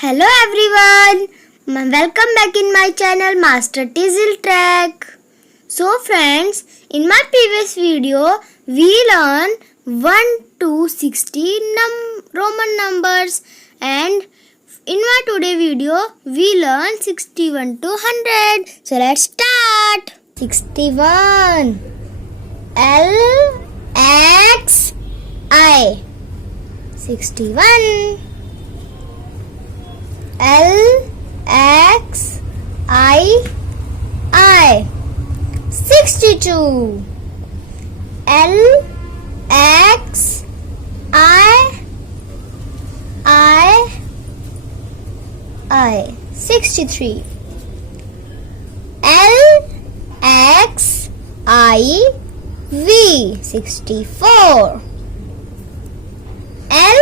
Hello everyone, welcome back in my channel Master Tizzle Track. So friends, in my previous video we learned 1 to 60 Roman numbers, and in my today video we learn 61 to 100. So let's start. 61 L X I 61 L X I 62 L X I 63 L X I V 64 L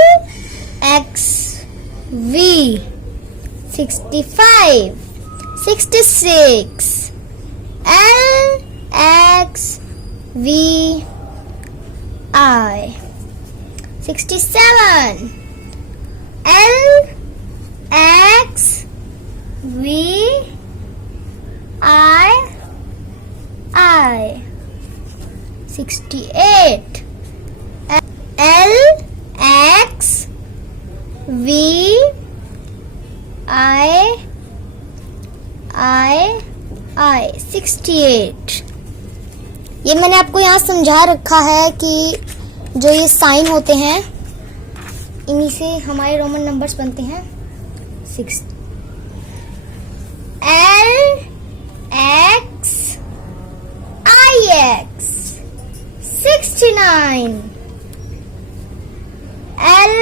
X V 65 66 L X V I 67 L X V I 68 L X V I 68। ये मैंने आपको यहाँ समझा रखा है कि जो ये साइन होते हैं इन्हीं से हमारे रोमन नंबर्स बनते हैं। 6 L X I X 69 L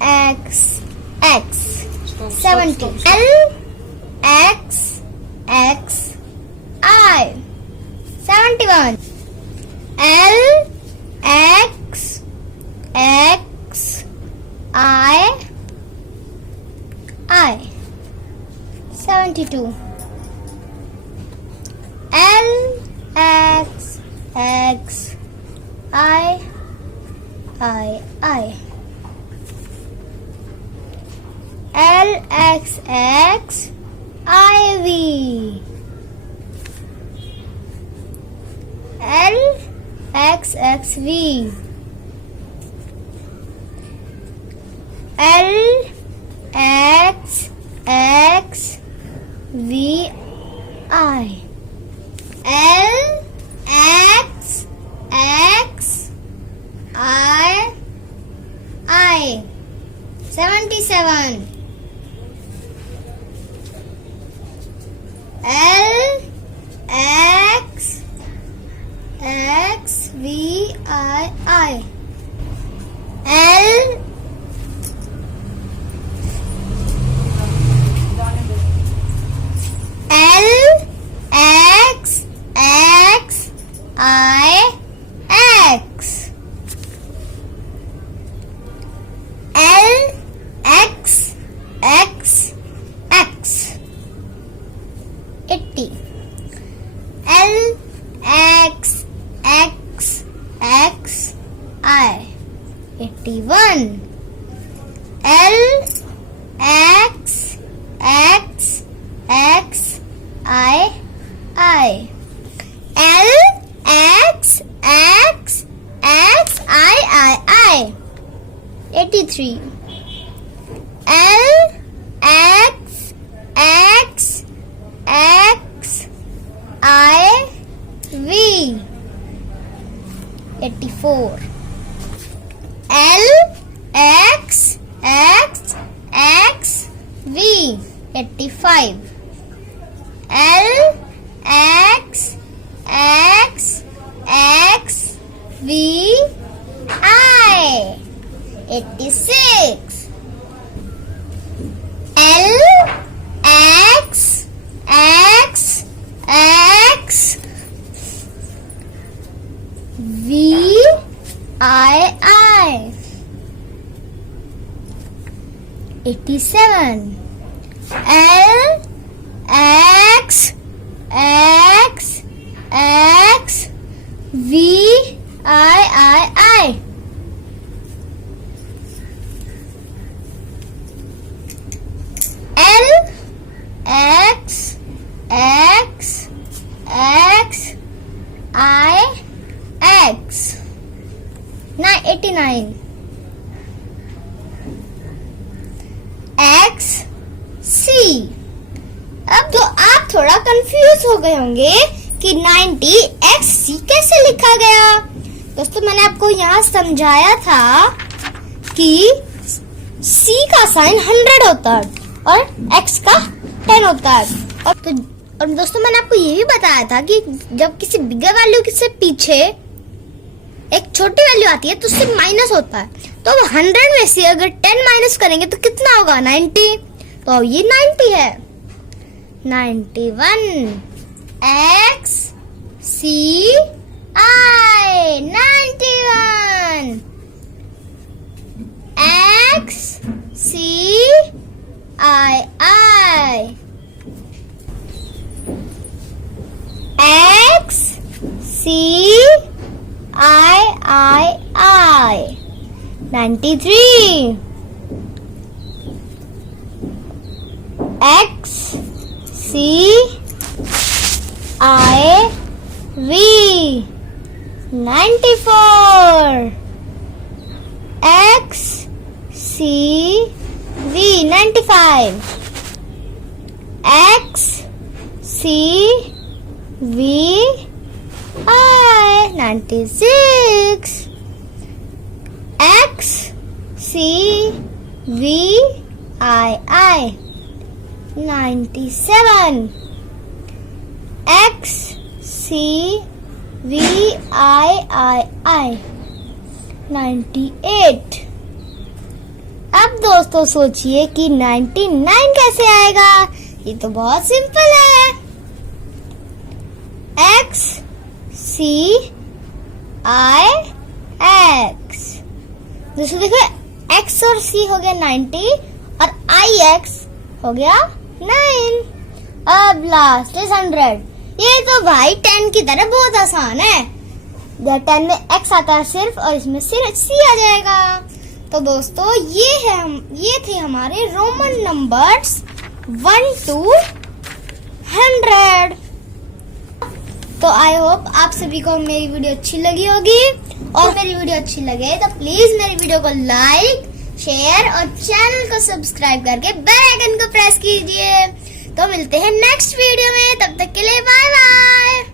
X X 70 L X X I 71 L X X I 72 L X X I L X X I V L X X V L X X V I L X X I 77 L X X V I L L X X I X L X X X 80 L X X X I 81 L X X X I L X X X I 83 L X X X I V 84 L X X X V 85 L X X X V I 86 L X X X V I 87 L X X X V I x 89 x c। अब तो आप थोड़ा कंफ्यूज हो गए होंगे कि 90 x c कैसे लिखा गया। दोस्तों मैंने आपको यहाँ समझाया था कि c का साइन 100 होता है और x का 10 होता है। और दोस्तों मैंने आपको ये भी बताया था कि जब किसी बिगर वैल्यू से पीछे एक छोटी वैल्यू आती है तो उससे माइनस होता है। तो 100 में से अगर 10 माइनस करेंगे तो कितना होगा 90। तो ये 90 है। 91 x c i 91 x c i i x c I 93 x c I v 94 x c v 95 x c v I 96 x c v I 97 x c v I 98। अब दोस्तों सोचिए कि 99 कैसे आएगा। ये तो बहुत सिंपल है। x c i x। दोस्तों देखो x और c हो गया 90 और ix हो गया 9। अब लास्ट इज 100। ये तो भाई 10 की तरह बहुत आसान है। 10 में x आता है सिर्फ और इसमें सिर्फ c आ जाएगा। तो दोस्तों ये थे हमारे रोमन नंबर्स 1 to 100। तो आई होप आप सभी को मेरी वीडियो अच्छी लगी होगी और मेरी वीडियो अच्छी लगे तो प्लीज मेरी वीडियो को लाइक शेयर और चैनल को सब्सक्राइब करके बेल आइकन को प्रेस कीजिए। तो मिलते हैं नेक्स्ट वीडियो में, तब तक के लिए बाय बाय।